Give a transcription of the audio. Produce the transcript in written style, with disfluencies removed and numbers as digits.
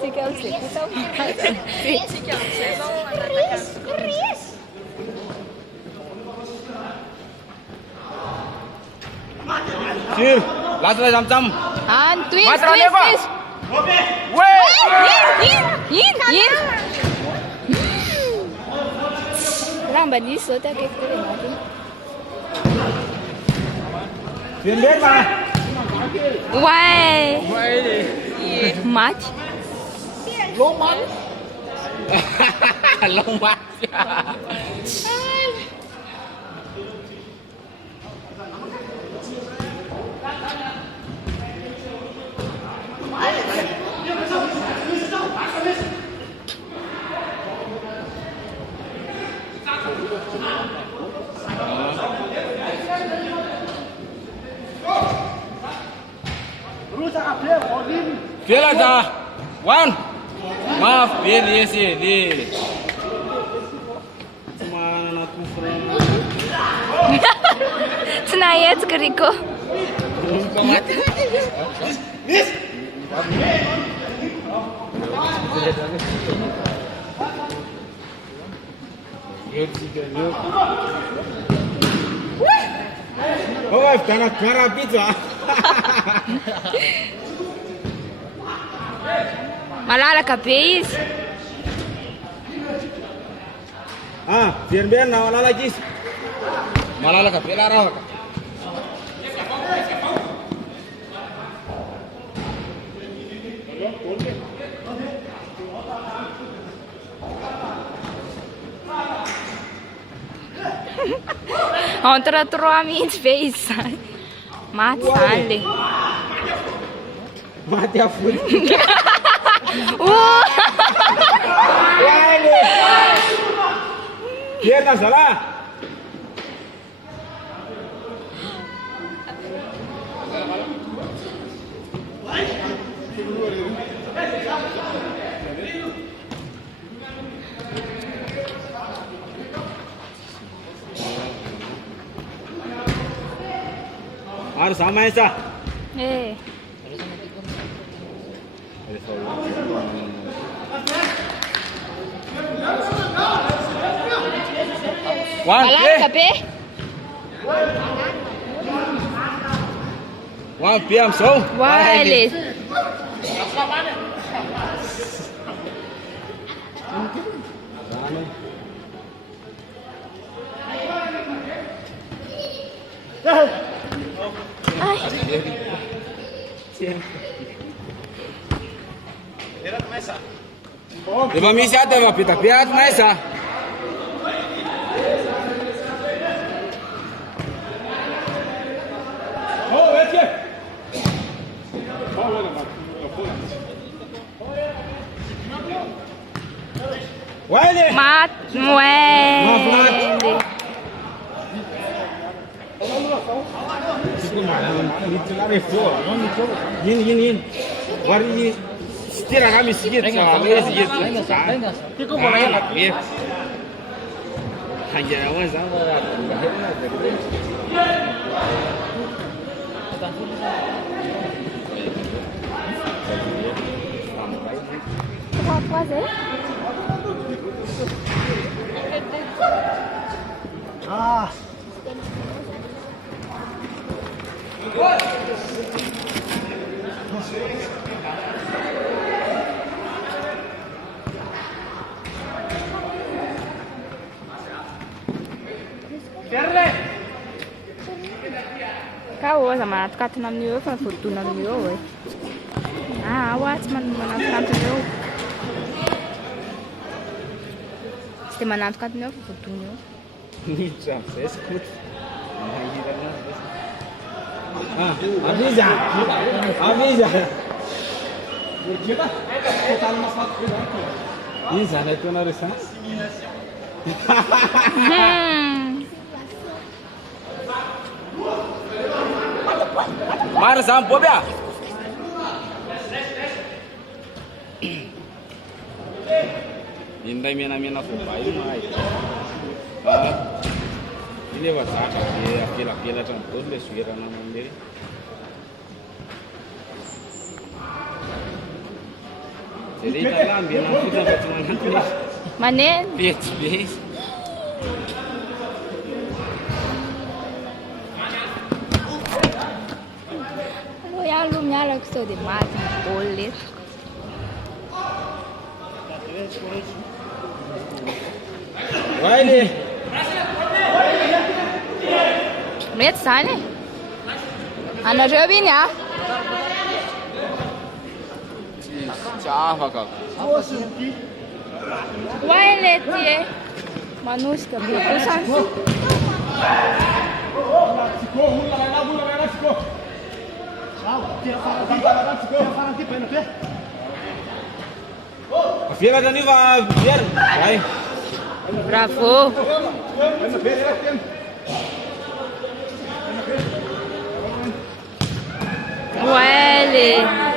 Antsika amin'izay kosa Antsika amin'izay zao anataka Sir, lasa na jam-jam. Twins. In. Raha mba nisy zao takeko tena natin. Bien ma. Ouais. Match. Lompat. Fela dah. One. Maaf, biar dia sih di. Mana aku friend. Знаец Грико. Oh, tanah merah pizza. Malalaka be izy. Biar na malalaka izy. Malalaka be raha. Entre 3 minutes be izy zany. Maty zany le. Mati afun. Biar na salah. Harus sama Esa. Malalaka be. One PM so. Wireless. Devam misi ada apa pita piat Maesa. Oh, okay. Wale. Mat. Yin. Wari stira kami sikit. Kiko boleh lah. Hanya awak sama. Apa sih? Kau sama katana amin'io eo fa voadona amin'io eo oa tsy manantokatona eo. Tsy dia manantokatona eo fa voadona eo. Niditra amin'izay skoto. Avisa. Iny zany ataonareo zany. Maro zany Boby a. Indray menamena foba io mahay. Iny efa zatra be apelapelatra ny dolo le zoerana aminy. Direita lá, bem na frente, vai tomar na frente. Maneno. Beijo. Olha a luminária que estou de mate, boleto. Wiley. Met sane. Ana Jobinia. Tchau, Vaca. Wiley, Manushka, Busan. Fiera da Niva, Fiera. Vai. Bravo. Wiley.